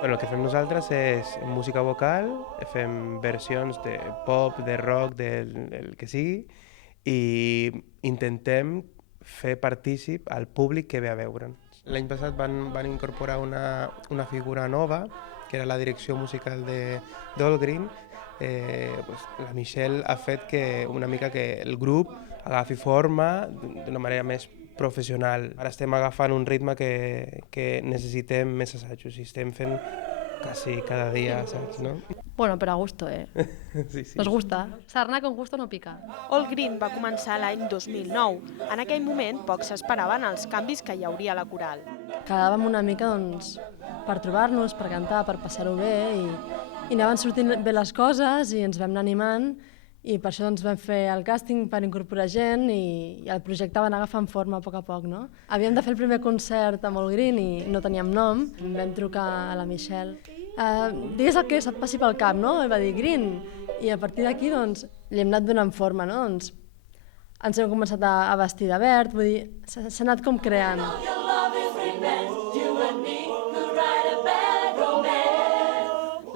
Bueno, el que fem nosaltres és música vocal, fem versions de pop, de rock, del que sigui, i intentem fer partícip al públic que ve a veure'ns. L'any passat van incorporar una figura nova, que era la direcció musical d'All Green. Pues, la Michelle ha fet que una mica que el grup agafi forma d'una manera més professional. Ara estem agafant un ritme que necessitem més assajos i estem fent quasi cada dia assaig, no? Bueno, pero a gusto, ¿eh? Sí, sí. Nos gusta. Sarna con gusto no pica. All Green va començar l'any 2009. En aquell moment pocs s'esperaven els canvis que hi hauria a la coral. Quedàvem una mica, doncs, per trobar-nos, per cantar, per passar-ho bé, i anaven sortint bé les coses i ens vam anar animant, i per això doncs, vam fer el càsting per incorporar gent i el projecte va anar agafant forma a poc, no? Havíem de fer el primer concert amb All Green i no teníem nom. Vam trucar a la Michelle. Digues el que se't passi pel cap, no? I va dir Green. I a partir d'aquí doncs, li hem anat donant forma, no? Doncs, ens hem començat a vestir de verd, vull dir, s'ha anat com creant.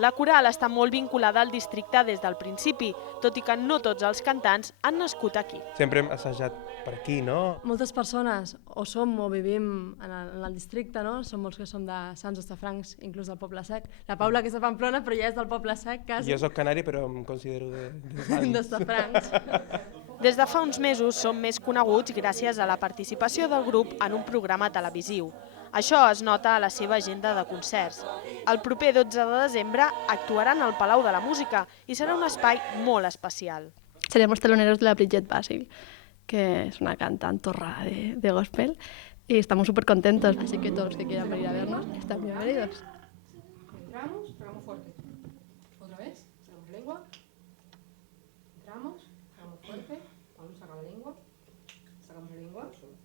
La coral està molt vinculada al districte des del principi, tot i que no tots els cantants han nascut aquí. Sempre hem assajat per aquí, no? Moltes persones o som o vivim en el districte, no? Som molts que som de Sants Hostafrancs, inclús del Poble Sec. La Paula, que és de Pamplona, però ja és del Poble Sec, quasi. Jo sóc canari, però em considero de Sants. D'Hostafrancs. Des de fa uns mesos som més coneguts gràcies a la participació del grup en un programa televisiu. Això es nota a la seva agenda de concerts. El proper 12 de desembre actuaran al Palau de la Música i serà un espai molt especial. Seremos teloneros de la Bridget Basil, que es una cantantorra de gospel, y estamos súper contentos. Así que todos los que quieran venir a vernos están bienvenidos. Entramos, pegamos fuerte.